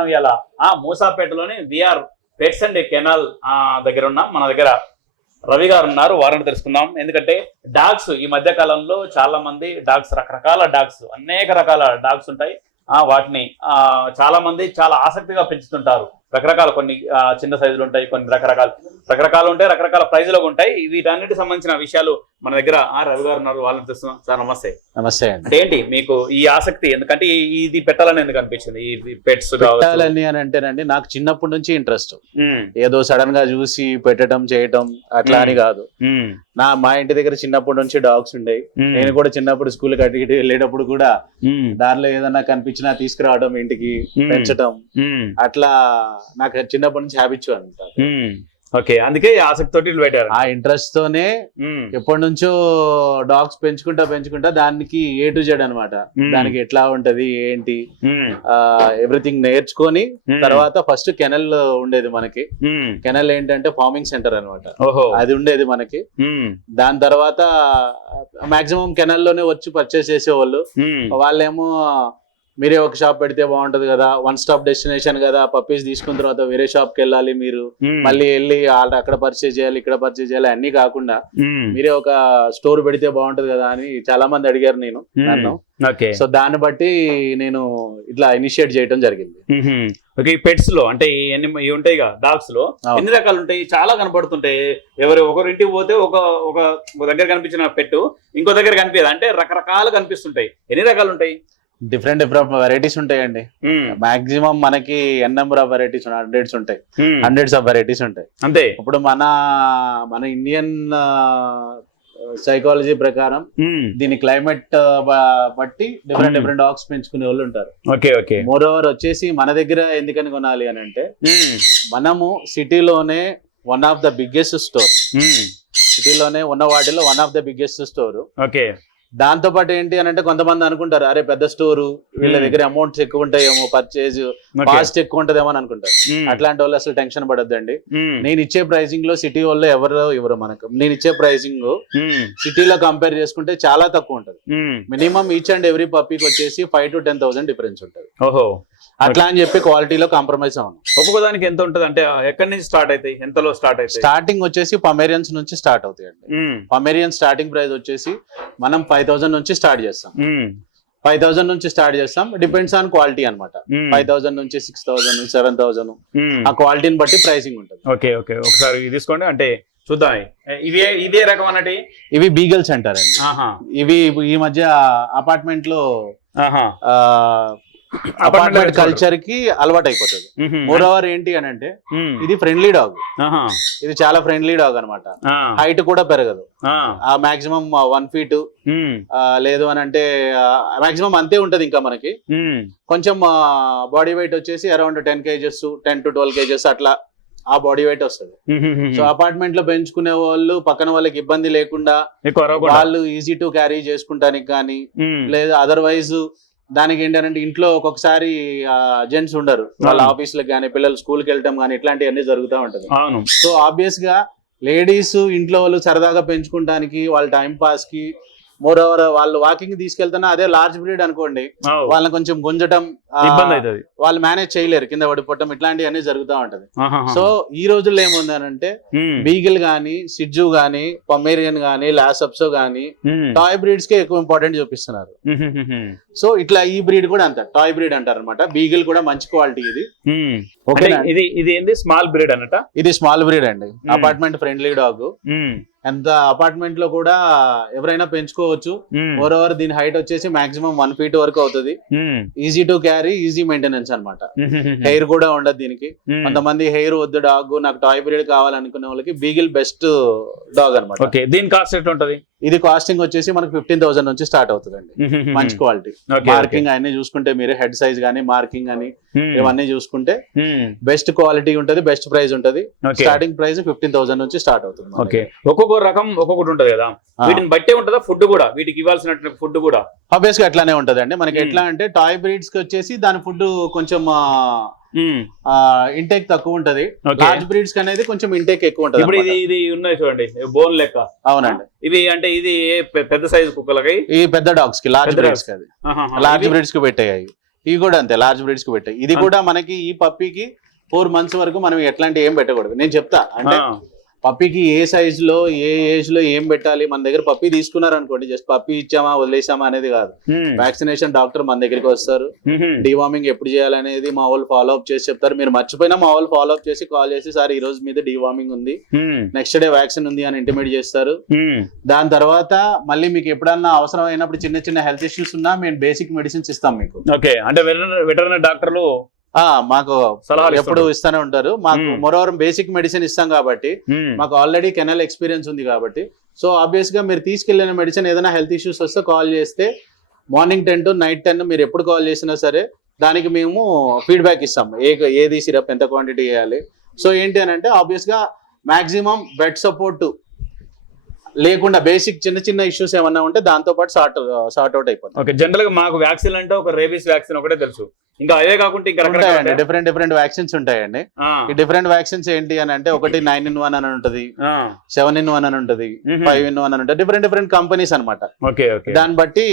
మనం ఇలా మూసాపేటలోని VR pets and canal దగ్గర ఉన్నాం. మన దగ్గర రవి గారు ఉన్నారు, వారిని తెలుసుకుందాం. ఎందుకంటే డాగ్స్ ఈ మధ్య కాలంలో చాలా మంది డాగ్స్, రకరకాల డాగ్స్, అనేక రకాల డాగ్స్ ఉంటాయి. వాటిని చాలా మంది చాలా ఆసక్తిగా పెంచుతుంటారు. రకరకాల కొన్ని చిన్న సైజులు ఉంటాయి, కొన్ని రకరకాలు ఉంటాయి, రకరకాల ప్రైజులు ఉంటాయి. వీటన్నిటికి సంబంధించిన విషయాలు మన దగ్గర రవి గారు ఉన్నారు, వాళ్ళని తెలుస్తున్నాం. సార్ నమస్తే. నమస్తే. అంటే ఏంటి మీకు ఈ ఆసక్తి, ఎందుకంటే ఇది పెట్టాలని ఎందుకు అనిపించింది? ఈ పెట్స్ పెట్టాలని అని అంటేనండి, నాకు చిన్నప్పటి నుంచి ఇంట్రెస్ట్. ఏదో సడన్ గా చూసి పెట్టడం చేయటం అట్లా అని కాదు. మా ఇంటి దగ్గర చిన్నప్పటి నుంచి డాగ్స్ ఉండేవి. నేను కూడా చిన్నప్పుడు స్కూల్ కట్టి వెళ్ళేటప్పుడు కూడా దానిలో ఏదన్నా కనిపించినా తీసుకురావడం, ఇంటికి పెంచడం, అట్లా నాకు చిన్నప్పటి నుంచి హ్యాబిట్స్ అంటారు. ఓకే, అందుకే ఆసక్తి తోటి పెట్టారు. ఆ ఇంట్రెస్ట్ తోనే ఎప్పటి నుంచో డాగ్స్ పెంచుకుంటా దానికి A to Z అనమాట. దానికి ఎట్లా ఉంటది ఏంటి ఎవ్రీథింగ్ నేర్చుకొని తర్వాత ఫస్ట్ కెనల్ ఉండేది మనకి. కెనల్ ఏంటంటే ఫార్మింగ్ సెంటర్ అనమాట, అది ఉండేది మనకి. దాని తర్వాత మాక్సిమం కెనల్ లోనే వచ్చి పర్చేస్ చేసేవాళ్ళు. వాళ్ళేమో మీరే ఒక షాప్ పెడితే బాగుంటది కదా, వన్ స్టాప్ డెస్టినేషన్ కదా, పప్పీస్ తీసుకున్న తర్వాత వేరే షాప్ కి వెళ్ళాలి, మీరు మళ్ళీ వెళ్ళి అక్కడ పర్చేజ్ చేయాలి, ఇక్కడ పర్చేజ్ చేయాలి, అన్ని కాకుండా మీరే ఒక స్టోర్ పెడితే బాగుంటది కదా అని చాలా మంది అడిగారు నన్ను. సో దాన్ని బట్టి నేను ఇట్లా ఇనిషియేట్ చేయడం జరిగింది. ఓకే, పెట్స్ లో అంటే ఇవి ఉంటాయి కదా, డాగ్స్ లో ఎన్ని రకాలు ఉంటాయి? చాలా కనపడుతుంటాయి. ఒకరి ఇంటికి పోతే ఒక దగ్గర కనిపించిన పెట్టు ఇంకో దగ్గర కనిపించదు, అంటే రకరకాలు కనిపిస్తుంటాయి. ఎన్ని రకాలు ఉంటాయి? డిఫరెంట్ వెరైటీస్ ఉంటాయండి. మాక్సిమం మనకి ఎన్ నెంబర్ ఆఫ్ వెరైటీస్ ఉంటాయి, హండ్రెడ్స్ ఆఫ్ వెరైటీస్ ఉంటాయి. అంతే. ఇప్పుడు మన ఇండియన్ సైకాలజీ ప్రకారం దీని క్లైమేట్ బట్టి డిఫరెంట్ డాగ్స్ పెంచుకునే వాళ్ళు ఉంటారు. మోర్ ఓవర్ వచ్చేసి మన దగ్గర ఎందుకని కొనాలి అని అంటే, మనము సిటీలోనే one of the biggest store, సిటీలోనే ఉన్న వాటిలో one of the biggest store. దాంతో పాటు ఏంటి అని అంటే, కొంతమంది అనుకుంటారు అరే పెద్ద స్టోరు, వీళ్ళ దగ్గర అమౌంట్స్ ఎక్కువ ఉంటాయేమో, పర్చేజ్ కాస్ట్ ఎక్కువ ఉంటదేమో అని అనుకుంటారు. అట్లాంటి వాళ్ళు అసలు టెన్షన్ పడద్దండి. నేను ఇచ్చే ప్రైసింగ్ లో సిటీ వాళ్ళు ఎవరు మనకు, నేను ఇచ్చే ప్రైసింగ్ సిటీలో కంపేర్ చేసుకుంటే చాలా తక్కువ ఉంటది. మినిమం ఈచ్ అండ్ ఎవ్రీ పప్పీకి వచ్చేసి 5,000 to 10,000 డిఫరెన్స్ ఉంటది. అట్లా అని చెప్పి క్వాలిటీలో కాంప్రమైజ్ అవ్వను. ఒక్కొక్క దానికి ఎంత ఉంటది అంటే, ఎక్కడి నుంచి స్టార్ట్ అవుతాయి, ఎంతలో స్టార్ట్ అవుతాయి? స్టార్టింగ్ వచ్చేసి పమేరియన్స్ నుంచి స్టార్ట్ అవుతాయండి. పమేరియన్ స్టార్టింగ్ ప్రైస్ వచ్చేసి మనం 5,000 నుంచి స్టార్ట్ చేస్తాం. 5,000 నుంచి స్టార్ట్ చేస్తాం, డిపెండ్స్ ఆన్ క్వాలిటీ అనమాట. 5,000 నుంచి 6,000, 7,000 ఆ క్వాలిటీని బట్టి ప్రైసింగ్ ఉంటుంది. ఓకే, ఒకసారి తీసుకోండి, అంటే చూద్దాం. ఇదే రకం అన్నట్టు ఇవి బీగల్స్ అంటారండి. ఇవి ఈ మధ్య అపార్ట్మెంట్ లో అపార్ట్మెంట్ కల్చర్ కి అలవాటు అయిపోతుంది. మోర్ ఓవర్ ఏంటి అని అంటే, ఇది ఫ్రెండ్లీ డాగ్, ఇది చాలా ఫ్రెండ్లీ డాగ్ అనమాట. హైట్ కూడా పెరగదు, మాక్సిమం 1 feet లేదు అని అంటే మాక్సిమం అంతే ఉంటది. ఇంకా మనకి కొంచెం బాడీ వెయిట్ వచ్చేసి అరౌండ్ 10 kgs, 10 to 12 kgs అట్లా ఆ బాడీ వెయిట్ వస్తుంది. సో అపార్ట్మెంట్ లో పెంచుకునే వాళ్ళు పక్కన వాళ్ళకి ఇబ్బంది లేకుండా వాళ్ళు ఈజీ టు క్యారీ చేసుకుంటానికి కానీ, లేదా అదర్వైజ్ దానికి ఏంటంటే ఇంట్లో ఒక్కొక్కసారి జెంట్స్ ఉండరు, వాళ్ళ ఆఫీసులకు కానీ, పిల్లలు స్కూల్కి వెళ్ళటం కానీ, ఇట్లాంటివన్నీ జరుగుతూ ఉంటది. సో ఆబ్వియస్ గా లేడీస్ ఇంట్లో వాళ్ళు సరదాగా పెంచుకుంటానికి, వాళ్ళ టైం పాస్ కి, మోర్ ఓవర్ వాళ్ళు వాకింగ్ తీసుకెళ్తున్నా అదే లార్జ్ బ్రీడ్ అనుకోండి, వాళ్ళని కొంచెం గుంజటం, వాళ్ళు మేనేజ్ చేయలేరు, కింద పడిపోవటం, ఇట్లాంటివన్నీ జరుగుతూ ఉంటది. సో ఈ రోజుల్లో ఏముందనంటే, బీగిల్ గానీ, సిడ్జు గానీ, పమేరియన్ గానీ, లాసప్సో గానీ టాయ్ బ్రీడ్స్ కే ఎక్కువ ఇంపార్టెంట్ చూపిస్తున్నారు. సో ఇట్లా ఈ బ్రీడ్ కూడా అంత టాయ్ బ్రీడ్ అంటారు అనమాట. బీగిల్ కూడా మంచి క్వాలిటీ ఇది. ఇది ఏంది స్మాల్ బ్రీడ్ అన్నట? ఇది స్మాల్ బ్రీడ్ అండి, అపార్ట్మెంట్ ఫ్రెండ్లీ డాగ్. ఎంత అపార్ట్మెంట్ లో కూడా ఎవరైనా పెంచుకోవచ్చు. మోర్ ఓవర్ దీని హైట్ వచ్చేసి మాక్సిమం 1 feet వరకు అవుతుంది. Easy to carry, easy maintenance అనమాట. హెయిర్ కూడా ఉండదు దీనికి. కొంతమంది హెయిర్ వద్దు డాగ్, నాకు టాయ్ బ్రీడ్ కావాలనుకునే వాళ్ళకి బీగిల్ బెస్ట్ డాగ్ అనమాట. దీని కాస్ట్ ఎట్లా ఉంటది? ఇది కాస్టింగ్ వచ్చేసి మనకు 15,000 నుంచి స్టార్ట్ అవుతుందండి. మంచి క్వాలిటీ, మార్కింగ్ అన్ని చూసుకుంటే మీరు హెడ్ సైజ్ గానీ, మార్కింగ్ అని ఇవన్నీ చూసుకుంటే బెస్ట్ క్వాలిటీ ఉంటది, బెస్ట్ ప్రైస్ ఉంటది. స్టార్టింగ్ ప్రైస్ 15,000 నుంచి స్టార్ట్ అవుతుంది. ఒక్కొక్క రకం ఒక్కొక్కటి ఉంటది కదా, వీటిని బట్టే ఉంటుందా ఫుడ్ కూడా? వీటికి ఇవ్వాల్సిన ఫుడ్ కూడా ఆబ్వియస్ గా అట్లానే ఉంటదండి. మనకి ఎట్లా అంటే టాయ్ బ్రీడ్స్ కి వచ్చేసి దాని ఫుడ్ కొంచెం ఇంటేక్ తక్కువ ఉంటది. లార్జ్ బ్రీడ్స్ అనేది కొంచెం ఇంటేక్ ఎక్కువ ఉంటది. ఇప్పుడు ఇది ఉన్నాయి చూడండి, బోన్ లెక్క. అవునండి. ఇది అంటే ఇది పెద్ద సైజ్ కుక్కలకి, ఈ పెద్ద డాగ్స్ కి, లార్జ్ బ్రీడ్స్ కి, అది లార్జ్ బ్రీడ్స్ కి పెట్టాయి. ఇవి కూడా అంతే లార్జ్ బ్రీడ్స్ కి పెట్టాయి. ఇది కూడా మనకి ఈ పప్పీకి 4 months వరకు మనం ఎట్లాంటి ఏం పెట్టకూడదు. నేను చెప్తా అంటే పప్పీకి ఏ సైజ్ లో ఏ ఏజ్ లో ఏం పెట్టాలి. మన దగ్గర పప్పీ తీసుకున్నారు అనుకోండి, జస్ట్ పప్పీ ఇచ్చామా వదిలేసామా అనేది కాదు. వ్యాక్సినేషన్ డాక్టర్ మన దగ్గరికి వస్తారు, డివార్మింగ్ ఎప్పుడు చేయాలనేది మా వాళ్ళు ఫాలో అప్ చేసి చెప్తారు. మీరు మర్చిపోయినా మా వాళ్ళు ఫాలో అప్ చేసి కాల్ చేసి సార్ ఈ రోజు మీద డివార్మింగ్ ఉంది, నెక్స్ట్ డే వ్యాక్సిన్ ఉంది అని ఇంటిమేట్ చేస్తారు. దాని తర్వాత మళ్ళీ మీకు ఎప్పుడన్నా అవసరం అయినప్పుడు చిన్న చిన్న హెల్త్ ఇష్యూస్ ఉన్నా మేము బేసిక్ మెడిసిన్స్ ఇస్తాం మీకు. ఓకే, అంటే వెటర్నరీ డాక్టర్లు మాకు ఎప్పుడు ఇస్తానే ఉంటారు. మాకు మరోవరం బేసిక్ మెడిసిన్ ఇస్తాం కాబట్టి మాకు ఆల్రెడీ కెనాల్ ఎక్స్పీరియన్స్ ఉంది కాబట్టి. సో ఆబ్వియస్ గా మీరు తీసుకెళ్లిన మెడిసిన్ ఏదైనా హెల్త్ ఇష్యూస్ వస్తే కాల్ చేస్తే మార్నింగ్ 10 to నైట్ 10 మీరు ఎప్పుడు కాల్ చేసినా సరే దానికి మేము ఫీడ్బ్యాక్ ఇస్తాం. ఏది సిరప్ ఎంత క్వాంటిటీ వేయాలి. సో ఏంటి అని అంటే ఆబ్వియస్ గా మాక్సిమం బెడ్ సపోర్ట్ లేకుండా బేసిక్ చిన్న చిన్న ఇష్యూస్ ఏమన్నా ఉంటే దాంతో పాటు సార్ట్ అవుట్ అయిపోతుంది. ఓకే, జనరల్ గా మాకు వ్యాక్సిన్ అంటే ఒక రేబీస్ వ్యాక్సిన్ ఒకటే తెలుసు, ఇంకా అదే కాకుండా ఇంకా ఉంటాయండి డిఫరెంట్ వ్యాక్సిన్స్ ఉంటాయండి. ఈ డిఫరెంట్ వ్యాక్సిన్స్ ఏంటి అని అంటే ఒకటి 9-in-1 అని ఉంటది, 7-in-1 అని ఉంటది, 5-in-1 అని ఉంటది. డిఫరెంట్ కంపెనీస్ అనమాట. దాన్ని బట్టి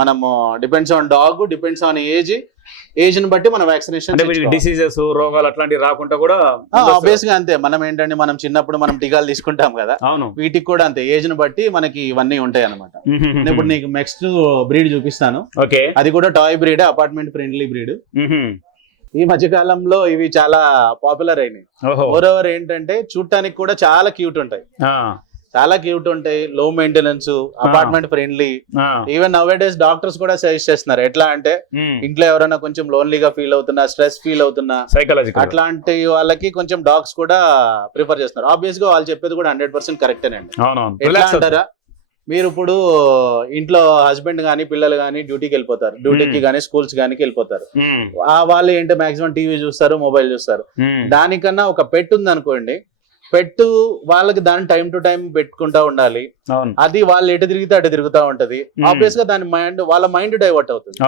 మనము depends on dog, depends on age ని బట్టి మన వ్యాక్సినేషన్ డిసీజెస్ రోగాలు అట్లాంటివి రాకుండా కూడా ఆబ్వియస్ గా అంతే. మనం ఏంటంటే మనం చిన్నప్పుడు మనం టీకాలు తీసుకుంటాం కదా, వీటికి కూడా అంతే ఏజ్ ని బట్టి మనకి ఇవన్నీ ఉంటాయి అనమాట. ఇప్పుడు నీకు నెక్స్ట్ బ్రీడ్ చూపిస్తాను. అది కూడా toy breed, apartment friendly breed. ఈ మధ్య కాలంలో ఇవి చాలా పాపులర్ అయినాయి. మోరోవర్ ఏంటంటే చూడటానికి కూడా చాలా క్యూట్ ఉంటాయి, లో maintenance, apartment friendly. Even now days doctors కూడా సజెస్ట్ చేస్తున్నారు. ఎట్లా అంటే ఇంట్లో ఎవరైనా కొంచెం లోన్లీగా ఫీల్ అవుతున్నా, స్ట్రెస్ ఫీల్ అవుతున్నా, సైకాలజికల్ అట్లాంటి వాళ్ళకి కొంచెం డాగ్స్ కూడా ప్రిఫర్ చేస్తున్నారు. ఆబ్వియస్ గా వాళ్ళు చెప్పేది కూడా 100% కరెక్టేనండి. ఎట్లా అంటారా, మీరు ఇప్పుడు ఇంట్లో హస్బెండ్ గానీ పిల్లలు గానీ డ్యూటీకి వెళ్ళిపోతారు, డ్యూటీకి గానీ స్కూల్స్ గానీ వెళ్ళిపోతారు. వాళ్ళు ఏంటో మాక్సిమం టీవీ చూస్తారు, మొబైల్ చూస్తారు. దానికన్నా ఒక పెట్ ఉంది అనుకోండి, పెట్టు వాళ్ళకి దాని టైం టు టైం పెట్టుకుంటా ఉండాలి. అది వాళ్ళు ఎటు తిరిగితే అటు తిరుగుతా ఉంటది. ఆబ్వియస్ గా దాని వాళ్ళ మైండ్ డైవర్ట్ అవుతుంది.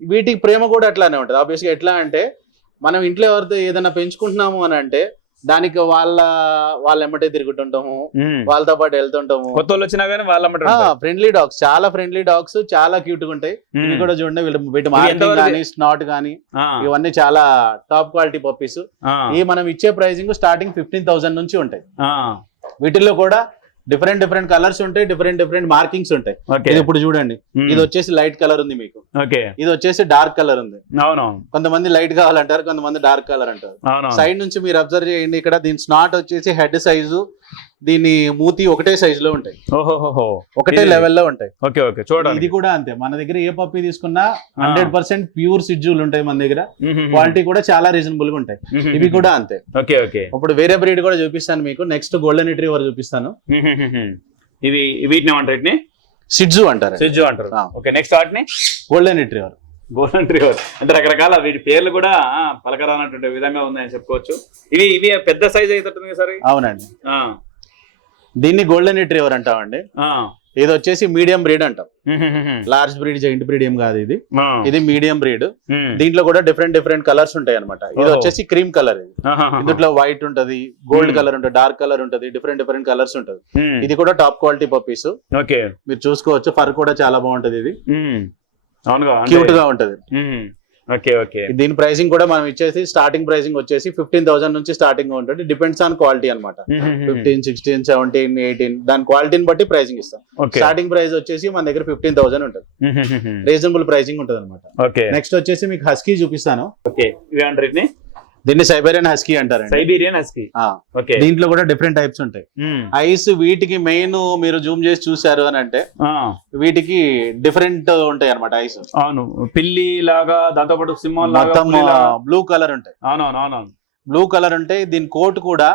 వీటికి ప్రేమ కూడా అట్లానే ఉంటది. ఆబ్వియస్ గా ఎట్లా అంటే మనం ఇంట్లో ఎవరితో ఏదైనా పెంచుకుంటున్నాము అని అంటే దానికి వాళ్ళ ఎమ్మటే తిరుగుతుంటాము, వాళ్ళతో పాటు వెళ్తుంటాము. కొత్త వాళ్ళు వచ్చినా కానీ వాళ్ళ ఫ్రెండ్లీ డాగ్స్, చాలా ఫ్రెండ్లీ డాగ్స్, చాలా క్యూట్ గా ఉంటాయి. ఇవి కూడా చూడండి, వీటి మార్కింగ్ కానీ స్నాట్ కానీ ఇవన్నీ చాలా టాప్ క్వాలిటీ పప్పీస్. ఈ మనం ఇచ్చే ప్రైజింగ్ స్టార్టింగ్ 15,000 నుంచి ఉంటాయి. వీటిల్లో కూడా డిఫరెంట్ కలర్స్ ఉంటాయి, డిఫరెంట్ మార్కింగ్స్ ఉంటాయి. ఇది ఇప్పుడు చూడండి, ఇది వచ్చేసి లైట్ కలర్ ఉంది మీకు, ఇది వచ్చేసి డార్క్ కలర్ ఉంది. కొంతమంది లైట్ కావాలంటారు, కొంతమంది డార్క్ కలర్ అంటారు. సైడ్ నుంచి మీరు అబ్జర్వ్ చేయండి, ఇక్కడ దీని స్నాట్ వచ్చేసి హెడ్ సైజు, దీని మూతి ఒకటే సైజ్ లో ఉంటాయి, ఒకటే లెవెల్లో ఉంటాయి. చూడండి ఇది కూడా అంతే. మన దగ్గర ఏ పప్పీ తీసుకున్నా 100% ప్యూర్ సిజ్జులు ఉంటాయి మన దగ్గర. క్వాలిటీ కూడా చాలా రీజనబుల్ గా ఉంటాయి. ఇవి కూడా అంతే. ఇప్పుడు వేరే బ్రీడ్ కూడా చూపిస్తాను మీకు. నెక్స్ట్ గోల్డెన్ రిట్రీవర్ చూపిస్తాను. ఇవి వీటిని ఏమంటారు? సిజ్జు అంటారు. నెక్స్ట్ వాటిని గోల్డెన్ రిట్రీవర్. అంటే రకరకాల వీటి పేర్లు కూడా పలకరానటువంటి విధంగా ఉన్నాయని చెప్పుకోవచ్చు. ఇవి పెద్ద సైజ్ అవుతుంది సార్. అవునండి, దీన్ని గోల్డెన్ రిట్రీవర్ అంటామండి. ఇది వచ్చేసి మీడియం బ్రీడ్ అంటాం. లార్జ్ బ్రీడ్, జైంట్ బ్రీడ్ ఏం కాదు ఇది. ఇది మీడియం బ్రీడ్. దీంట్లో కూడా డిఫరెంట్ కలర్స్ ఉంటాయి అనమాట. ఇది వచ్చేసి క్రీమ్ కలర్. ఇది ఇందులో వైట్ ఉంటది, గోల్డ్ కలర్ ఉంటది, డార్క్ కలర్ ఉంటది, డిఫరెంట్ కలర్స్ ఉంటది. ఇది కూడా టాప్ క్వాలిటీ పప్పీస్. మీరు చూసుకోవచ్చు, ఫర్ కూడా చాలా బాగుంటది. ఇది క్యూట్ గా ఉంటది. దీని ప్రైసింగ్ కూడా మనం ఇచ్చేసి స్టార్టింగ్ ప్రైసింగ్ వచ్చేసి 15,000 నుంచి స్టార్టింగ్ ఉంటుంది. డిపెండ్స్ ఆన్ క్వాలిటీ అనమాట. 15, 16, 17, 18 దాని క్వాలిటీని బట్టి ప్రైసింగ్ ఇస్తాం. స్టార్టింగ్ ప్రైస్ వచ్చేసి మన దగ్గర 15,000 ఉంటుంది. రీజనబుల్ ప్రైసింగ్ ఉంటుంది అనమాట. నెక్స్ట్ వచ్చేసి మీకు హస్కీ చూపిస్తాను. దీన్ని సైబేరియన్ హస్కీ అంటారు. దీంట్లో కూడా డిఫరెంట్ టైప్స్ ఉంటాయి. ఐస్ వీటికి మెయిన్ మీరు జూమ్ చేసి చూసారు అని అంటే వీటికి డిఫరెంట్ ఉంటాయి అనమాట ఐస్. అవును, పిల్లి లాగా, దాంతో పాటు సింహం మొత్తం బ్లూ కలర్ ఉంటాయి. బ్లూ కలర్ ఉంటాయి. దీని కోట్ కూడా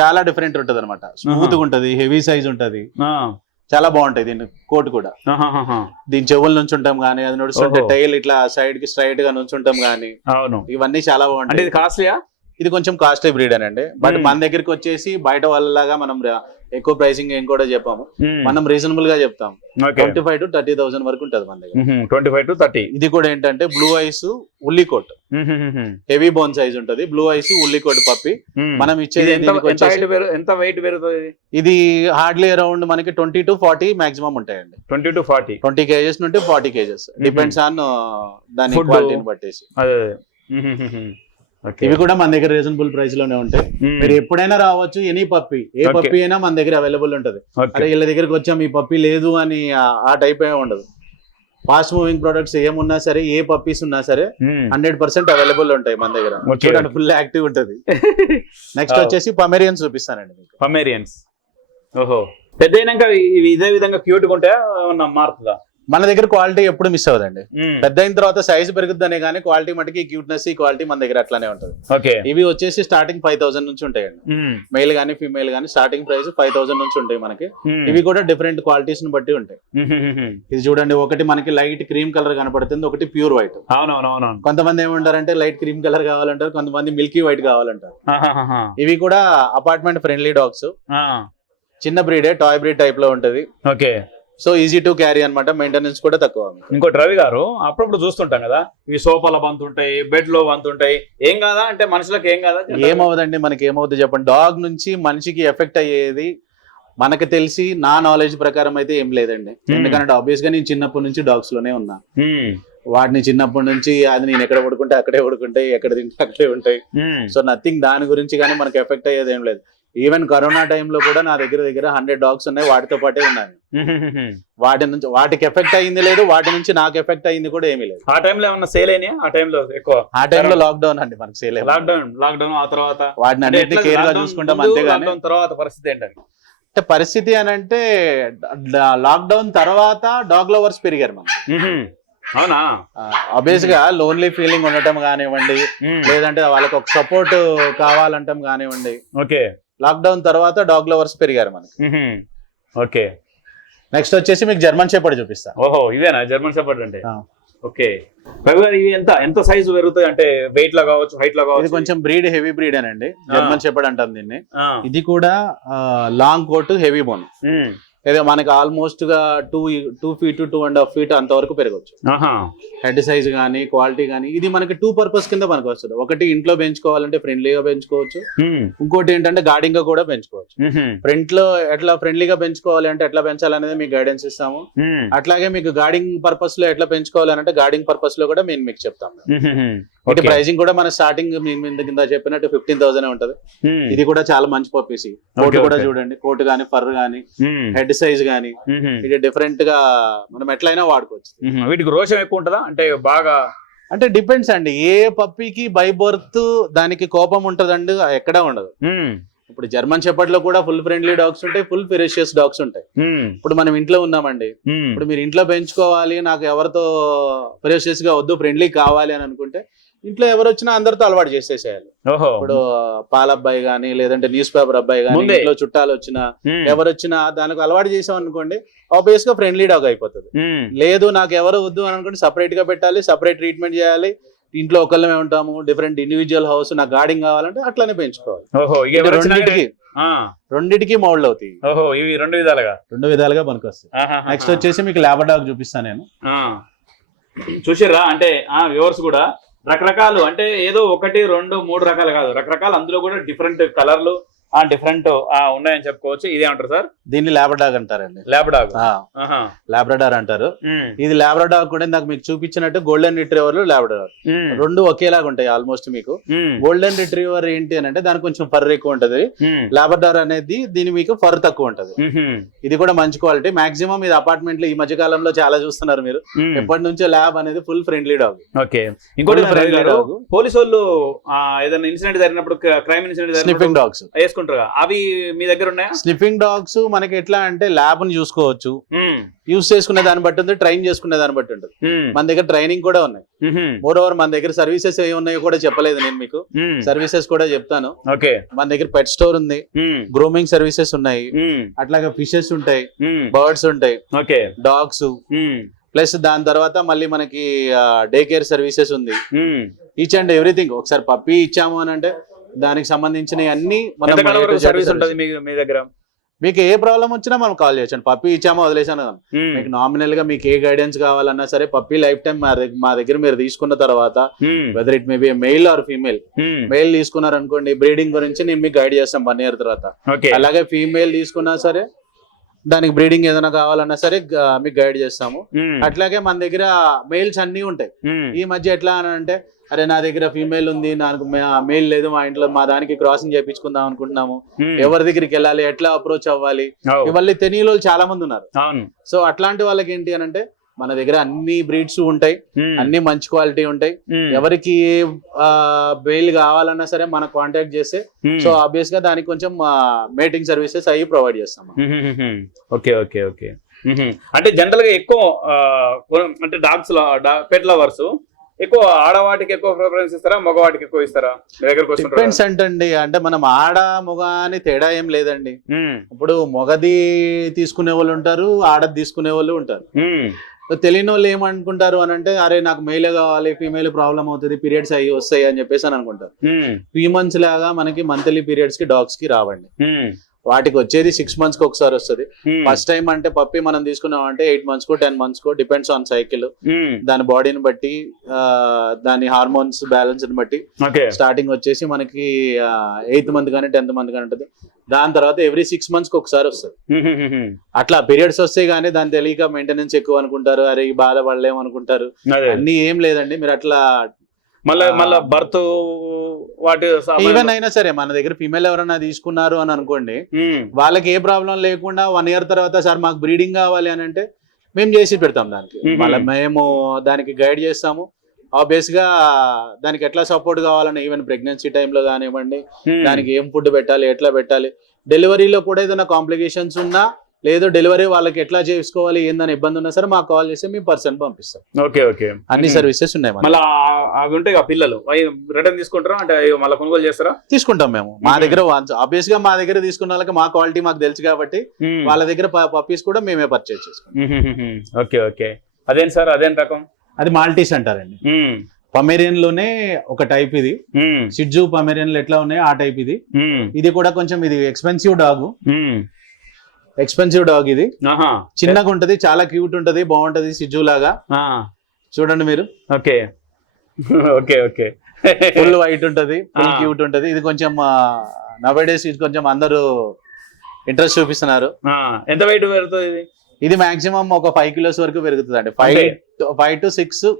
చాలా డిఫరెంట్ ఉంటది అనమాట. స్మూత్ గా ఉంటది, హెవీ సైజ్ ఉంటది, చాలా బాగుంటాయి. దీని కోట్ కూడా, దీని చెవుల నుంచి ఉంటాం గానీ, అది నడుస్తుంటే టైల్ ఇట్లా సైడ్ కి స్ట్రైట్ గా నుంచి ఉంటాం గానీ, ఇవన్నీ చాలా బాగుంటాయి. కాస్ట్లీయా? ఇది కొంచెం కాస్ట్లీ బ్రీడ్ అనండి. బట్ మన దగ్గరికి వచ్చేసి బయట వాళ్ళలాగా మనం ఎక్కువ ప్రైసింగ్ ఏం కూడా చెప్పాము, మనం రీజనబుల్ గా చెప్తాం. 25,000 to 30,000 వరకు ఉంటది మన దగ్గర. 25 to 30. ఇది కూడా ఏంటంటే బ్లూ ఐస్ ఉల్లి కోట్, హెవీ బోన్ సైజ్ ఉంటది. బ్లూ ఐస్ ఉల్లి కోట్ పప్పి మనం ఇచ్చేది ఎంత వెయిట్ పెరుగుతుంది? ఇది హార్డ్లీ అరౌండ్ మనకి 20 to 40 మాక్సిమం ఉంటాయండి. 20 to 40, 20 kgs నుండి 40 kgs డిపెండ్స్ ఆన్ దాని క్వాలిటీని బట్టేసి. ఇవి కూడా మన దగ్గర రీజనబుల్ ప్రైస్ లోనే ఉంటాయి. మీరు ఎప్పుడైనా రావచ్చు, ఎనీ పప్పి, ఏ పప్పి అయినా మన దగ్గర అవైలబుల్ ఉంటది. అరే వీళ్ళ దగ్గరికి వచ్చాం ఈ పప్పి లేదు అని ఆ టైప్ ఏమి ఉండదు. ఫాస్ట్ మూవింగ్ ప్రొడక్ట్స్ ఏమున్నా సరే, ఏ పప్పీస్ ఉన్నా సరే 100% అవైలబుల్ ఉంటాయి మన దగ్గర. చూడండి ఫుల్ యాక్టివ్ ఉంటది. నెక్స్ట్ వచ్చేసి పమెరియన్స్ చూపిస్తానండి మీకు. పమెరియన్స్, ఓహో, పెద్ద అయినాక ఇదే విధంగా క్యూట్ గా ఉంటాయా, ఏమన్నా మారుతుందా? మన దగ్గర క్వాలిటీ ఎప్పుడు మిస్ అవ్వదండి. పెద్ద అయిన తర్వాత సైజ్ పెరుగుద్దనే కానీ క్వాలిటీ మటుకి క్యూట్నెస్ ఈ క్వాలిటీ మన దగ్గర అట్లానే ఉంటుంది. ఇవి వచ్చేసి స్టార్టింగ్ 5,000 నుంచి ఉంటాయండి. మెయిల్ గానీ ఫీమేల్ గానీ స్టార్టింగ్ ప్రైస్ 5,000 నుంచి ఉంటాయి మనకి. ఇవి కూడా డిఫరెంట్ క్వాలిటీస్ ని బట్టి ఉంటాయి. ఇది చూడండి, ఒకటి మనకి లైట్ క్రీమ్ కలర్ కనపడుతుంది, ఒకటి ప్యూర్ వైట్. కొంతమంది ఏమంటారంటే లైట్ క్రీమ్ కలర్ కావాలంటారు, కొంతమంది మిల్కీ వైట్ కావాలంటారు. ఇవి కూడా అపార్ట్మెంట్ ఫ్రెండ్లీ డాగ్స్, చిన్న బ్రీడే, టాయ్ బ్రీడ్ టైప్ లో ఉంటది. సో ఈజీ టు క్యారీ అనమాట, మెయింటెనెన్స్ కూడా తక్కువ. ఇంకోటి రవి గారు, అప్పుడప్పుడు చూస్తుంటాం కదా ఇవి సోఫాల బంతుంటాయి, బెడ్ లో బంతుంటాయి, ఏం కాదా అంటే మనుషులకు ఏం కాదా? ఏమవుదండి, మనకి ఏమవుతుంది చెప్పండి. డాగ్ నుంచి మనిషికి ఎఫెక్ట్ అయ్యేది మనకు తెలిసి నా నాలెడ్జ్ ప్రకారం అయితే ఏం లేదండి. ఎందుకంటే ఆబ్వియస్ గా నేను చిన్నప్పటి నుంచి డాగ్స్ లోనే ఉన్నా. వాటిని చిన్నప్పటి నుంచి అది నేను ఎక్కడ పడుకుంటే అక్కడే పడుకుంటాయి, ఎక్కడ తింటే అక్కడే ఉంటాయి. సో నథింగ్ దాని గురించి కానీ మనకి ఎఫెక్ట్ అయ్యేది ఏం లేదు. ఈవెన్ కరోనా టైంలో కూడా నా దగ్గర 100 డాగ్స్ ఉన్నాయి, వాటితో పాటే ఉన్నాయి. వాటి నుంచి వాటికి ఎఫెక్ట్ అయింది లేదు, వాటి నుంచి నాకు ఎఫెక్ట్ అయింది కూడా ఏమీ లేదు. ఆ టైంలో ఏమన్నా సేల్ అయినాయి? ఆ టైంలో ఎక్కువ, ఆ టైంలో లాక్డౌన్ అండి, మనకి సేల్ లాక్డౌన్ ఆ తర్వాత వాటిని అన్నింటినీ కేర్ గా చూసుకుంటాం. అంతేగాని తర్వాత పరిస్థితి ఏంటంటే, పరిస్థితి అని అంటే లాక్డౌన్ తర్వాత డాగ్ లవర్స్ పెరిగారు మనం. అవునా? ఆబ్వియస్ గా లోన్లీ ఫీలింగ్ ఉండటం కానివ్వండి, లేదంటే వాళ్ళకి ఒక సపోర్ట్ కావాలంటాం కానివ్వండి. ఓకే, లాక్డౌన్ తర్వాత డాగ్ లవర్స్ పెరిగారు మనకి. ఓకే, నెక్స్ట్ వచ్చేసి మీకు జర్మన్ షెపర్డ్ చూపిస్తా. ఓహో, ఇవేనా జర్మన్ షెపర్డ్ అంటే? ఓకే, ఇవి ఎంత సైజు పెరుగుతాయి అంటే వెయిట్ లో కావచ్చు, హైట్ లో కావచ్చు? ఇది కొంచెం బ్రీడ్ హెవీ బ్రీడ్ అనండి, జర్మన్ షెపర్డ్ అంటాం దీన్ని. ఇది కూడా లాంగ్ కోట్, హెవీ బోన్. ఏదో మనకి ఆల్మోస్ట్ గా 2 feet to 2.5 feet అంతవరకు పెరగచ్చు. హెడ్ సైజ్ కానీ క్వాలిటీ కానీ. ఇది మనకి 2 purpose కింద మనకు వస్తుంది. ఒకటి ఇంట్లో పెంచుకోవాలంటే ఫ్రెండ్లీగా పెంచుకోవచ్చు, ఇంకోటి ఏంటంటే గార్డింగ్ గా కూడా పెంచుకోవచ్చు. ఫ్రంట్ లో ఎట్లా ఫ్రెండ్లీగా పెంచుకోవాలి అంటే ఎట్లా పెంచాలనేది మీకు గైడెన్స్ ఇస్తాము. అట్లాగే మీకు గార్డింగ్ పర్పస్ లో ఎట్లా పెంచుకోవాలంటే గార్డింగ్ పర్పస్ లో కూడా మేము మీకు చెప్తాము. ఇటు ప్రైసింగ్ కూడా మన స్టార్టింగ్ కింద చెప్పినట్టు 15,000 ఉంటది. ఇది కూడా చాలా మంచి పప్పీస్. కోట్ కూడా చూడండి, కోట్ గానీ ఫర్ గానీ హెడ్ సైజ్ గానీ ఇది డిఫరెంట్ గా మనం ఎట్లయినా వాడుకోవచ్చు. వీటికి రోషం ఎక్కువ ఉంటుందా అంటే? బాగా అంటే డిపెండ్స్ అండి, ఏ పప్పీకి బై బర్త్ దానికి కోపం ఉంటదండి, ఎక్కడా ఉండదు. ఇప్పుడు జర్మన్ షెపర్డ్ లో కూడా ఫుల్ ఫ్రెండ్లీ డాగ్స్ ఉంటాయి, ఫుల్ ఫెరోషియస్ డాగ్స్ ఉంటాయి. ఇప్పుడు మనం ఇంట్లో ఉన్నామండి, ఇప్పుడు మీరు ఇంట్లో పెంచుకోవాలి, నాకు ఎవరితో ఫెరోషియస్ గా వద్దు, ఫ్రెండ్లీ కావాలి అని అనుకుంటే ఇంట్లో ఎవరు వచ్చినా అందరితో అలవాటు చేసేసేయాలి. ఇప్పుడు పాలబ్బాయి గానీ, లేదంటే న్యూస్ పేపర్ అబ్బాయి గానీ, ఇంట్లో చుట్టాలు వచ్చినా ఎవరు వచ్చినా దానికి అలవాటు చేసాం అనుకోండి, ఆబ్వియస్ గా ఫ్రెండ్లీ డాగ్ అయిపోతుంది. లేదు నాకు ఎవరు వద్దు అని అనుకోండి, సపరేట్ గా పెట్టాలి, సపరేట్ ట్రీట్మెంట్ చేయాలి. ఇంట్లో ఒకళ్ళమే ఉంటాము, డిఫరెంట్ ఇండివిజువల్ హౌస్, నాకు గార్డింగ్ కావాలంటే అట్లానే పెంచుకోవాలి. రెండింటికి మౌల్డ్ అవుతాయి. ఇవి రెండు విధాలుగా మనకు వస్తాయి. నెక్స్ట్ వచ్చేసి మీకు లాబ్రడాగ్ చూపిస్తాను నేను. చూసిర్రా అంటే వ్యూవర్స్ కూడా రకరకాలు, అంటే ఏదో 1, 2, 3 రకాలు కాదు, రకరకాలు. అందులో కూడా డిఫరెంట్ కలర్లు డిఫరెంట్ ఉన్నాయని చెప్పుకోవచ్చు. ఇదేమంటారు సార్? దీన్ని లాబ్రడాగ్ అంటారండి. లాబ్రడార్ అంటారు. ఇది లాబ్రడాగ్ కూడా నాకు మీకు చూపించినట్టు గోల్డెన్ రిట్రీవర్, లాబ్రడార్ రెండు ఒకేలాగా ఉంటాయి ఆల్మోస్ట్. మీకు గోల్డెన్ రిట్రీవర్ ఏంటి అని అంటే దానికి కొంచెం ఫర్ ఎక్కువ ఉంటది. లాబ్రడార్ అనేది దీని మీకు ఫర్ తక్కువ ఉంటది. ఇది కూడా మంచి క్వాలిటీ. మాక్సిమం ఇది అపార్ట్మెంట్ లో ఈ మధ్య కాలంలో చాలా చూస్తున్నారు మీరు. ఎప్పటి నుంచో ల్యాబ్ అనేది ఫుల్ ఫ్రెండ్లీ డాగ్. ఓకే, ఇంకోటి పోలీసు వాళ్ళు ఏదైనా ఇన్సిడెంట్ జరిగినప్పుడు, క్రైమ్ ఇన్సిడెంట్ స్నిఫింగ్ డాగ్స్ అవి మీ దగ్గర ఉన్నాయా? స్నిఫింగ్ డాగ్స్ మనకి ఎట్లా అంటే ల్యాబ్ ని చూసుకోవచ్చు, యూజ్ చేసుకునే దాన్ని బట్టి ఉంది, ట్రైన్ చేసుకునే దాన్ని బట్టి ఉంటుంది. మన దగ్గర ట్రైనింగ్ కూడా ఉన్నాయి. మోర్ ఓవర్ మన దగ్గర సర్వీసెస్ ఏ ఉన్నాయో కూడా చెప్పలేదు నేను మీకు. సర్వీసెస్ కూడా చెప్తాను. మన దగ్గర పెట్ స్టోర్ ఉంది, గ్రూమింగ్ సర్వీసెస్ ఉన్నాయి, అట్లాగే ఫిషెస్ ఉంటాయి, బర్డ్స్ ఉంటాయి, డాగ్స్, ప్లస్ దాని తర్వాత మళ్ళీ మనకి డే కేర్ సర్వీసెస్ ఉంది. Each and everything. ఒకసారి పప్పీ ఇచ్చాము అని అంటే దానికి సంబంధించిన అన్ని మనం ఎంతకాలం వరకు A to Z సర్వీస్ ఉంటుంది service. మీ దగ్గర? మీకు ఏ ప్రాబ్లం వచ్చినా మనం కాల్ చేయొచ్చు. పప్పి ఇచ్చామో వదిలేసాను కదా, మీకు నామినల్ గా మీకు ఏ గైడెన్స్ కావాలన్నా సరే పప్పి లైఫ్ టైం మా దగ్గర మీరు తీసుకున్న తర్వాత whether it may be male or female, mail తీసుకున్నారు అనుకోండి బ్రీడింగ్ గురించి నేను మీకు గైడ్ చేస్తాం 1 year తర్వాత. అలాగే ఫీమేల్ తీసుకున్నా సరే దానికి బ్రీడింగ్ ఏదైనా కావాలన్నా సరే మీకు గైడ్ చేస్తాము. అట్లాగే మన దగ్గర మెయిల్స్ అన్ని ఉంటాయి. ఈ మధ్య ఎట్లా అని అంటే అరే నా దగ్గర ఫీమేల్ ఉంది, నాకు మెయిల్ లేదు, మా ఇంట్లో మా దానికి క్రాసింగ్ చేయించుకుందాం అనుకుంటున్నాము, ఎవరి దగ్గరికి వెళ్ళాలి, ఎట్లా అప్రోచ్ అవ్వాలి, ఇవన్నీ తెలియని వాళ్ళు చాలా మంది ఉన్నారు. సో అట్లాంటి వాళ్ళకి ఏంటి అని అంటే మన దగ్గర అన్ని బ్రీడ్స్ ఉంటాయి, అన్ని మంచి క్వాలిటీ ఉంటాయి. ఎవరికి బెయిల్ కావాలన్నా సరే మనం కాంటాక్ట్ చేస్తే సో ఆబ్వియస్ గా దానికి కొంచెం మేటింగ్ సర్వీసెస్ అవి ప్రొవైడ్ చేస్తాం. Okay okay okay. అంటే జనరల్ గా ఎక్కువ అంటే డాగ్స్ పెట్ లవర్స్ ఎక్కువ ఆడవాటికి ఎక్కువ ప్రిఫరెన్స్ ఇస్తారా, మగవాటికి ఎక్కువ ఇస్తారా? డిపెండ్స్ అంటే మనం ఆడ మగ అని తేడా ఏం లేదండి. ఇప్పుడు మొగది తీసుకునే వాళ్ళు ఉంటారు, ఆడది తీసుకునే వాళ్ళు ఉంటారు. తెలియని వాళ్ళు ఏమనుకుంటారు అని అంటే అరే నాకు మెయిల్ కావాలి, ఫీమేల్ ప్రాబ్లం అవుతుంది, పీరియడ్స్ అయ్యి వస్తాయి అని చెప్పేసి అని అనుకుంటారు. 3 months లాగా మనకి మంత్లీ పీరియడ్స్ కి డాగ్స్ కి రావండి. వాటికి వచ్చేది 6 months కి ఒకసారి వస్తుంది. ఫస్ట్ టైం అంటే పప్పి మనం తీసుకున్నాం అంటే 8 months co 10 months co depends on cycle, దాని బాడీని బట్టి దాని హార్మోన్స్ బ్యాలెన్స్ ని బట్టి స్టార్టింగ్ వచ్చేసి మనకి 8th month కానీ 10th month కానీ ఉంటుంది. దాని తర్వాత ఎవ్రీ 6 months కి ఒకసారి వస్తుంది. అట్లా పీరియడ్స్ వస్తాయి కానీ దాని తెలియక మెయింటెనెన్స్ ఎక్కువ అనుకుంటారు, అరే ఈ బాధపడలేము అనుకుంటారు. అన్ని ఏం లేదండి, మీరు అట్లా మళ్ళా బర్త్ వాటి ఈవెన్ అయినా సరే మన దగ్గర ఫీమేల్ ఎవరైనా తీసుకున్నారు అని అనుకోండి, వాళ్ళకి ఏ ప్రాబ్లం లేకుండా 1 year తర్వాత సార్ మాకు బ్రీడింగ్ కావాలి అని అంటే మేము చేసి పెడతాం. దానికి మళ్ళీ మేము దానికి గైడ్ చేస్తాము. ఆబ్వియస్ గా దానికి ఎట్లా సపోర్ట్ కావాలని ఈవెన్ ప్రెగ్నెన్సీ టైంలో కానివ్వండి, దానికి ఏం ఫుడ్ పెట్టాలి, ఎట్లా పెట్టాలి, డెలివరీలో కూడా ఏదైనా కాంప్లికేషన్స్ ఉన్నా లేదు డెలివరీ వాళ్ళకి ఎట్లా చేసుకోవాలి ఏందని ఇబ్బంది ఉన్నా సరే మాకు కాల్ చేస్తే మేము పర్సన్ పంపిస్తాం. Okay okay. అన్ని సర్వీసెస్ ఉన్నాయి. మళ్ళీ అవి ఉంటాయి పిల్లలు రిటర్న్ తీసుకుంటారా అంటే మళ్ళీ కొనుగోలు చేస్తారా? తీసుకుంటాం మేము. మా దగ్గర ఆబ్వియస్ గా మా దగ్గర తీసుకున్న వాళ్ళకి మా క్వాలిటీ మాకు తెలుసు కాబట్టి వాళ్ళ దగ్గర పప్పీస్ కూడా మేమే పర్చేజ్ చేసుకుంటాం. Okay okay. అదేం సార్ అదేం రకం? అది మాల్టీస్ అంటారండి. పమేరియన్ లోనే ఒక టైప్ ఇది. సిడ్జు పమేరియన్ ఎట్లా ఉన్నాయో ఆ టైప్ ఇది. ఇది కూడా కొంచెం ఇది ఎక్స్పెన్సివ్ డాగ్. ఇది చిన్నగా ఉంటది, చాలా క్యూట్ ఉంటది, బాగుంటది సిడ్జు లాగా. చూడండి మీరు. Okay okay okay. Full white ఉంటది, ఫుల్ క్యూట్ ఉంటది. ఇది కొంచెం నవేడేస్ కొంచెం అందరూ ఇంట్రెస్ట్ చూపిస్తున్నారు. ఎంత వెయిట్ పెరుగుతుంది ఇది? ఇది మాక్సిమం ఒక 5 kilos వరకు పెరుగుతుంది అండి. 5 to 6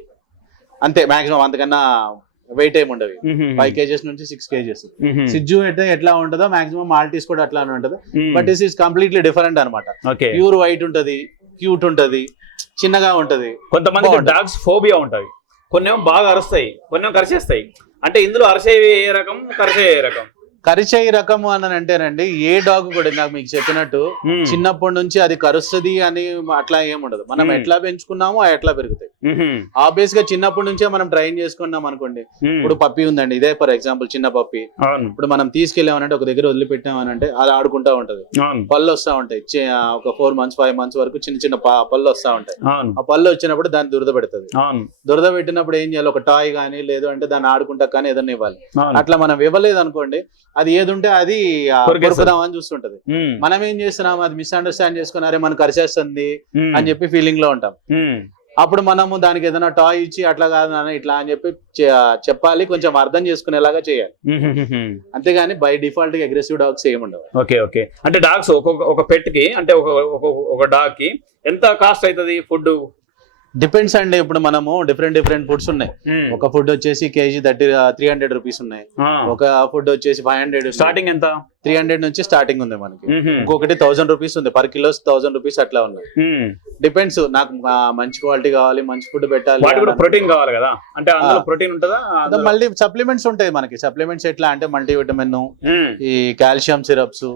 అంతే మాక్సిమం, అంతకన్నా వెయిట్ ఏమి ఉండదు. 5 kgs నుంచి 6 kgs. సిడ్జు అయితే ఎట్లా ఉంటుందో మాక్సిమం మాల్టీస్ కూడా అట్లానే ఉంటది. But this is completely different అనమాట. ప్యూర్ వైట్ ఉంటది, క్యూట్ ఉంటది, చిన్నగా ఉంటది. కొంతమంది డాగ్స్ ఫోబియా ఉంటది, కొన్ని బాగా అరుస్తాయి, కొన్ని కరిచేస్తాయి. అంటే ఇందులో అరిసేవి ఏ రకం, కరిసే ఏ రకం? కరిచేయి రకము అని అంటేనండి ఏ డాగ్ కూడా నాకు మీకు చెప్పినట్టు చిన్నప్పటి నుంచి అది కరుస్తుంది అని అట్లా ఏముండదు. మనం ఎట్లా పెంచుకున్నామో ఎట్లా పెరుగుతాయి. ఆబ్వియస్ గా చిన్నప్పటి నుంచే మనం ట్రైన్ చేసుకున్నాం అనుకోండి. ఇప్పుడు పప్పి ఉందండి, ఇదే ఫర్ ఎగ్జాంపుల్ చిన్న పప్పి. ఇప్పుడు మనం తీసుకెళ్ళామనంటే ఒక దగ్గర వదిలిపెట్టామనంటే అది ఆడుకుంటా ఉంటది, పళ్ళు వస్తా ఉంటాయి. ఒక 4 months 5 months వరకు చిన్న చిన్న పళ్ళు వస్తా ఉంటాయి. ఆ పళ్ళు వచ్చినప్పుడు దాన్ని దురద పెడుతుంది. దురద పెట్టినప్పుడు ఏం చేయాలి, ఒక టాయ్ కానీ లేదు అంటే దాన్ని ఆడుకుంటా కానీ ఏదన్నా ఇవ్వాలి. అట్లా మనం ఇవ్వలేదు అనుకోండి, అది ఏది ఉంటే అది కొరుకుదాం అని చూస్తుంటది. మనం ఏం చేస్తున్నాం, అది మిస్అండర్స్టాండ్ చేసుకుని అరే మనం కరిచేస్తుంది అని చెప్పి ఫీలింగ్ లో ఉంటాం. అప్పుడు మనము దానికి ఏదైనా టాయ్ ఇచ్చి అట్లా కాదు నాన్న ఇట్లా అని చెప్పి చెప్పాలి, కొంచెం అర్థం చేసుకునేలాగా చేయాలి. అంతేగాని బై డిఫాల్ట్ గా అగ్రెసివ్ డాగ్స్ ఏముండవు. Okay okay. అంటే డాగ్స్ ఒక పెట్ కి అంటే ఒక డాగ్ కి ఎంత కాస్ట్ అవుతుంది ఫుడ్? డిపెండ్స్ అండి. ఇప్పుడు మనము డిఫరెంట్ ఫుడ్స్ ఉన్నాయి. ఒక ఫుడ్ వచ్చేసి కేజీ 300 రూపీస్ ఉన్నాయి. ఒక ఫుడ్ వచ్చేసి 500. స్టార్టింగ్ ఎంత? 300 నుంచి స్టార్టింగ్ ఉంది మనకి. ఇంకొకటి 1000 రూపీస్ ఉంది, పర్ కిలో 1000 రూపీస్ అట్లా ఉన్నాయి. డిపెండ్స్, నాకు మంచి క్వాలిటీ కావాలి, మంచి ఫుడ్ పెట్టాలి, ప్రోటీన్ కావాలి కదా, అంటే అందులో ప్రోటీన్ ఉంటుందా? మళ్ళీ సప్లిమెంట్స్ ఉంటాయి మనకి. సప్లిమెంట్స్ ఎట్లా అంటే మల్టీవిటమిన్, ఈ కాల్షియం సిరప్స్,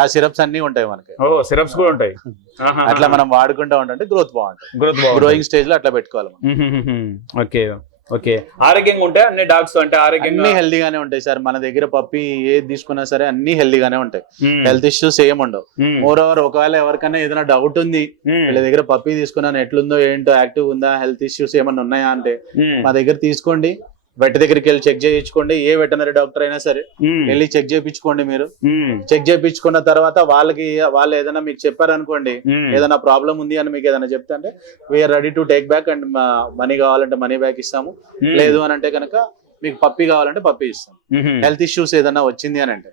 ఆ సిరప్స్ అన్ని ఉంటాయి మనకి. సిరప్స్ కూడా ఉంటాయి. అట్లా మనం వాడుకుంటా ఉంటే గ్రోత్ బాగుంటుంది. గ్రోయింగ్ స్టేజ్ లో అట్లా పెట్టుకోవాలి. Okay okay. ఆరోగ్యంగా ఉంటాయి అన్ని డాగ్స్? అంటే అన్ని హెల్దీగానే ఉంటాయి సార్. మన దగ్గర పప్పి ఏది తీసుకున్నా సరే అన్ని హెల్దీగానే ఉంటాయి. హెల్త్ ఇష్యూస్ ఏం ఉండవు. మోర్ ఓవర్ ఒకవేళ ఎవరికైనా ఏదైనా డౌట్ ఉంది, వీళ్ళ దగ్గర పప్పి తీసుకున్నాను ఎట్లుందో ఏంటో, యాక్టివ్ ఉందా, హెల్త్ ఇష్యూస్ ఏమన్నా ఉన్నాయా అంటే మా దగ్గర తీసుకోండి, వెట్ దగ్గరికి వెళ్ళి చెక్ చేయించుకోండి. ఏ వెటనరీ డాక్టర్ అయినా సరే వెళ్ళి చెక్ చేయించుకోండి. మీరు చెక్ చేయించుకున్న తర్వాత వాళ్ళు ఏదైనా మీకు చెప్పారనుకోండి, ఏదైనా ప్రాబ్లం ఉంది అని మీకు ఏదైనా చెప్తే అంటే we are ready to take back and money కావాలంటే మనీ బ్యాక్ ఇస్తాము. లేదు అని అంటే కనుక మీకు పప్పి కావాలంటే పప్పి ఇస్తాం. హెల్త్ ఇష్యూస్ ఏదైనా వచ్చింది అని అంటే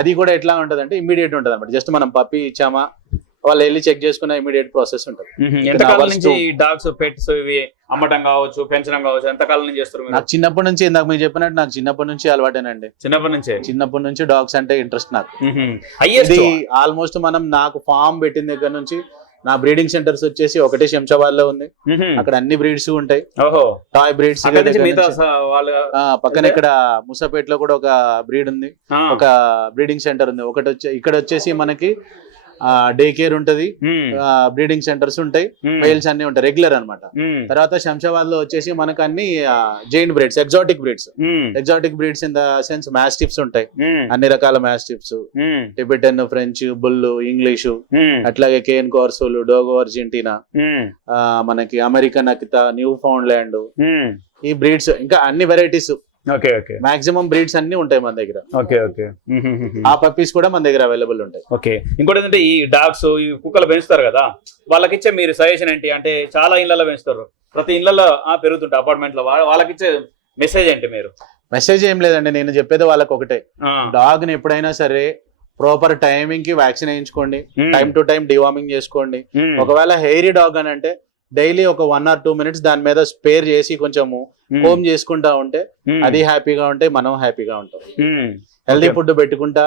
అది కూడా ఎట్లా ఉంటది అంటే ఇమీడియట్ ఉంటది అనమాట. జస్ట్ మనం పప్పి ఇచ్చామా వాళ్ళు వెళ్ళి చెక్ చేసుకున్న ఇమీడియట్ ప్రాసెస్ ఉంటుంది. ఎంతకాలం నుంచి డాగ్స్ పెట్స్ ఇవి అమ్మటం కావచ్చు పెంచడం కావచ్చు ఎంతకాలం నుంచి చేస్తారు? నాకు చిన్నప్పటి నుంచి ఇందాక మీరు చెప్పినట్టు నాకు చిన్నప్పటి నుంచి అలవాటేనండి. చిన్నప్పటి నుంచి డాగ్స్ అంటే ఇంట్రెస్ట్ నాకు. ఇది ఆల్మోస్ట్ నాకు ఫామ్ పెట్టిన దగ్గర నుంచి నా బ్రీడింగ్ సెంటర్స్ వచ్చేసి ఒకటి శంషాబాద్ లో ఉంది. అక్కడ అన్ని బ్రీడ్స్ ఉంటాయి, టాయ్ బ్రీడ్స్. పక్కన ఇక్కడ ముసాపేట్ లో కూడా ఒక బ్రీడ్ ఉంది, ఒక బ్రీడింగ్ సెంటర్ ఉంది. ఇక్కడ వచ్చేసి మనకి డే కేర్ ఉంటది, బ్రీడింగ్ సెంటర్స్ ఉంటాయి, మెయిల్స్ అన్ని ఉంటాయి రెగ్యులర్ అన్నమాట. తర్వాత శంషాబాద్ లో వచ్చేసి మనకు అన్ని giant breeds, exotic breeds in the sense mastiffs ఉంటాయి, అన్ని రకాల mastiffs, Tibetan, French, bull, English, అట్లాగే కేన్ కార్సోలు, డోగో అర్జెంటీనా, మనకి American Akita, new found land, ఈ బ్రీడ్స్ ఇంకా అన్ని వెరైటీస్ మాక్సిమం బ్రీడ్స్ అన్ని ఉంటాయి మన దగ్గర. ఆ పప్పీస్ కూడా మన దగ్గర అవైలబుల్ ఉంటాయి. ఇంకోటి ఏంటంటే ఈ డాగ్స్ ఈ కుక్కలు పెంచుతారు కదా, వాళ్ళకిచ్చే మీరు సజెషన్ ఏంటి? అంటే చాలా ఇళ్లలో పెంచుతారు, ప్రతి ఇళ్లలో పెరుగుతుంటాయి అపార్ట్మెంట్ లో, వాళ్ళకిచ్చే మెసేజ్ ఏంటి మీరు? మెసేజ్ ఏం లేదండి, నేను చెప్పేది వాళ్ళకి ఒకటే, డాగ్ ని ఎప్పుడైనా సరే ప్రాపర్ టైమింగ్ కి వ్యాక్సిన్ వేయించుకోండి, టైం టు టైం డివార్మింగ్ చేసుకోండి. ఒకవేళ హెయిరీ డాగ్ అని అంటే డైలీ ఒక 1 or 2 minutes దాని మీద స్పేర్ చేసి కొంచెము కోమ్ చేసుకుంటా ఉంటే అది హ్యాపీగా ఉంటే మనం హ్యాపీగా ఉంటాం. హెల్దీ ఫుడ్ పెట్టుకుంటా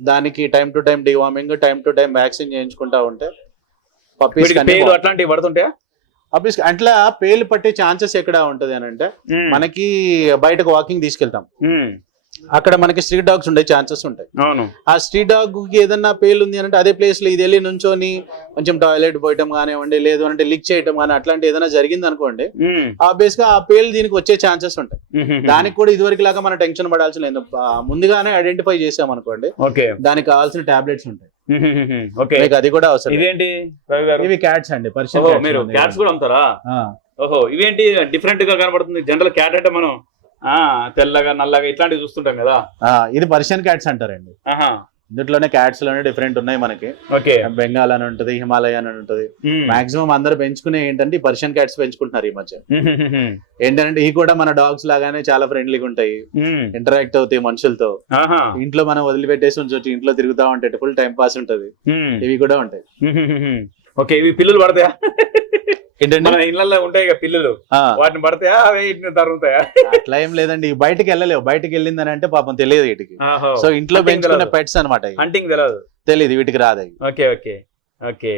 దానికి time to time deworming, time to time vaccine చేయించుకుంటా ఉంటే పప్పీస్ అట్లాంటివి పడుతుంటాయా? పప్పీస్ అట్లా పేలు పట్టే ఛాన్సెస్ ఎక్కడ ఉంటది అని అంటే మనకి బయటకు వాకింగ్ తీసుకెళ్తాం, అక్కడ మనకి స్ట్రీట్ డాగ్స్ ఉండే ఛాన్సెస్ ఉంటాయి. ఆ స్ట్రీట్ డాగ్ కి ఏదన్నా పేలు ఉంది అంటే అదే ప్లేస్ లో ఇది వెళ్ళి నుంచొని కొంచెం టాయిలెట్ పోయటం కానివ్వండి, లేదు అంటే లిక్ చేయటం కానీ అట్లాంటి ఏదైనా జరిగింది అనుకోండి, ఆబ్వియస్ గా ఆ పేలు దీనికి వచ్చే ఛాన్సెస్ ఉంటాయి. దానికి కూడా ఇదివరకు లాగా మనం టెన్షన్ పడాల్సిన లేదు, ముందుగానే ఐడెంటిఫై చేసాం అనుకోండి దానికి కావాల్సిన టాబ్లెట్స్ ఉంటాయి. అది కూడా అవసరం. ఇదేంటి? ఇవి క్యాట్స్ అండి, పర్షియన్ క్యాట్స్ కూడా అమ్ముతారా? ఓహో, ఇవేంటి డిఫరెంట్ గా కనబడుతుంది? జనరల్ క్యాట్ అంటే మనం తెల్లగా నల్లగా ఇట్లాంటివి చూస్తుంటాం కదా, ఇది పర్షియన్ క్యాట్స్ అంటారండి. ఇందులోనే క్యాట్స్ లోనే డిఫరెంట్ ఉన్నాయి మనకి. బెంగాల్ అని ఉంటది, హిమాలయన్ అని ఉంటది. మాక్సిమం అందరు పెంచుకునే ఏంటంటే పర్షియన్ క్యాట్స్ పెంచుకుంటున్నారు ఈ మధ్య. ఏంటంటే ఇవి కూడా మన డాగ్స్ లాగానే చాలా ఫ్రెండ్లీగా ఉంటాయి, ఇంటరాక్ట్ అవుతాయి మనుషులతో. ఇంట్లో మనం వదిలిపెట్టేసి ఉంచొచ్చు, ఇంట్లో తిరుగుతా ఉంటాయి, ఫుల్ టైం పాస్ ఉంటది. ఇవి కూడా ఉంటాయి. ఇవి పిల్లలు పడతాయా? ఇళ్ళల్లో ఉంటాయి పిల్లలు, వాటిని పడతాయా తరుగుతాయా? అట్లా ఏం లేదండి, బయటకి వెళ్ళలేవు. బయటకి వెళ్ళిందని అంటే పాపం తెలియదు వీటికి. సో ఇంట్లో పెంచుకున్న పెట్స్ అనమాట, హంటింగ్ తెలియదు వీటికి రాదు. ఓకే.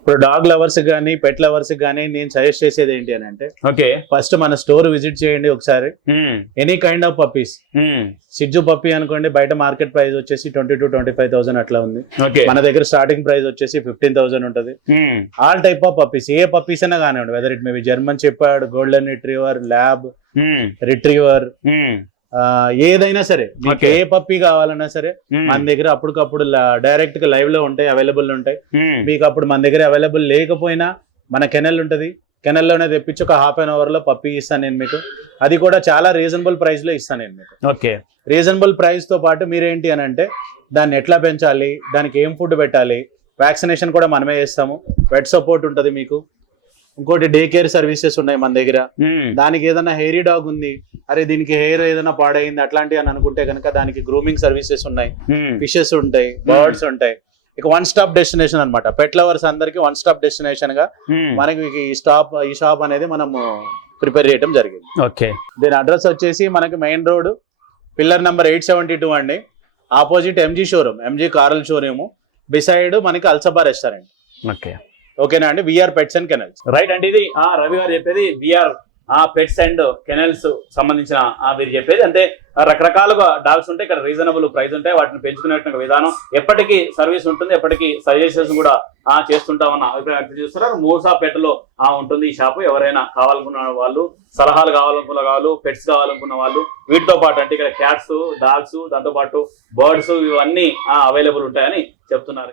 ఇప్పుడు డాగ్ లవర్స్ గానీ పెట్ లవర్స్ గానీ నేను సజెస్ట్ చేసేది ఏంటి అని అంటే, ఫస్ట్ మన స్టోర్ విజిట్ చేయండి ఒకసారి. Any kind of puppies, Shih Tzu puppy అనుకోండి, బయట మార్కెట్ ప్రైస్ వచ్చేసి 20,000 to 25,000 అట్లా ఉంది. మన దగ్గర స్టార్టింగ్ ప్రైస్ వచ్చేసి 15,000 ఉంటది. All type of puppies, A puppies అయినా కానివ్వండి, whether it maybe German shepherd, golden retriever, lab retriever, ఏదైనా సరే మీకు ఏ పప్పీ కావాలన్నా సరే మన దగ్గర అప్పటికప్పుడు డైరెక్ట్ గా లైవ్ లో ఉంటాయి, అవైలబుల్ ఉంటాయి. మీకు అప్పుడు మన దగ్గర అవైలబుల్ లేకపోయినా మన కెనల్ ఉంటది, కెనల్లోనే తెప్పించి ఒక ½ an hour లో పప్పీ ఇస్తాను నేను మీకు. అది కూడా చాలా రీజనబుల్ ప్రైస్ లో ఇస్తాను నేను మీకు. రీజనబుల్ ప్రైస్ తో పాటు మీరేంటి అని అంటే దాన్ని ఎట్లా పెంచాలి, దానికి ఏం ఫుడ్ పెట్టాలి, వ్యాక్సినేషన్ కూడా మనమే చేస్తాము, పెట్ సపోర్ట్ ఉంటది మీకు. ఇంకోటి డే కేర్ సర్వీసెస్ ఉన్నాయి మన దగ్గర. దానికి ఏదైనా హెయిరీ డాగ్ ఉంది, అరే దీనికి హెయిర్ ఏదైనా పాడైంది అట్లాంటివి అని అనుకుంటే కనుక దానికి గ్రూమింగ్ సర్వీసెస్ ఉన్నాయి, ఫిషెస్ ఉంటాయి, బర్డ్స్ ఉంటాయి. ఇక 1 stop డెస్టినేషన్ అనమాట, పెట్ లవర్స్ అందరికి 1 stop డెస్టినేషన్ గా మనకి ఈ షాప్ అనేది మనం ప్రిపేర్ చేయడం జరిగింది. దీని అడ్రస్ వచ్చేసి మనకి మెయిన్ రోడ్ పిల్లర్ నెంబర్ 872 అండి, ఆపోజిట్ ఎంజీ షోరూమ్, ఎంజీ కార్ల షోరూమ్ బిసైడ్ మనకి అల్సబా రెస్టారెంట్. ఓకేనా అండి, VR pets and kennels. Right అండి, ఇది రవి గారు చెప్పేది విఆర్ పెట్స్ అండ్ కెనల్స్ సంబంధించిన మీరు చెప్పేది. అంటే రకరకాలుగా డాగ్స్ ఉంటాయి, ఇక్కడ రీజనబుల్ ప్రైస్ ఉంటాయి, వాటిని పెంచుకునే విధానం, ఎప్పటికీ సర్వీస్ ఉంటుంది, ఎప్పటికీ సజెషన్స్ కూడా చేస్తుంటామన్న అభిప్రాయం వ్యక్తం చేస్తున్నారు. మూసాపేటలో ఉంటుంది ఈ షాపు. ఎవరైనా కావాలనుకున్న వాళ్ళు, సలహాలు కావాలనుకున్న వాళ్ళు, పెట్స్ కావాలనుకున్న వాళ్ళు, వీటితో పాటు అంటే ఇక్కడ క్యాట్స్, డాగ్స్, దాంతో పాటు బర్డ్స్ ఇవన్నీ అవైలబుల్ ఉంటాయని చెప్తున్నారు.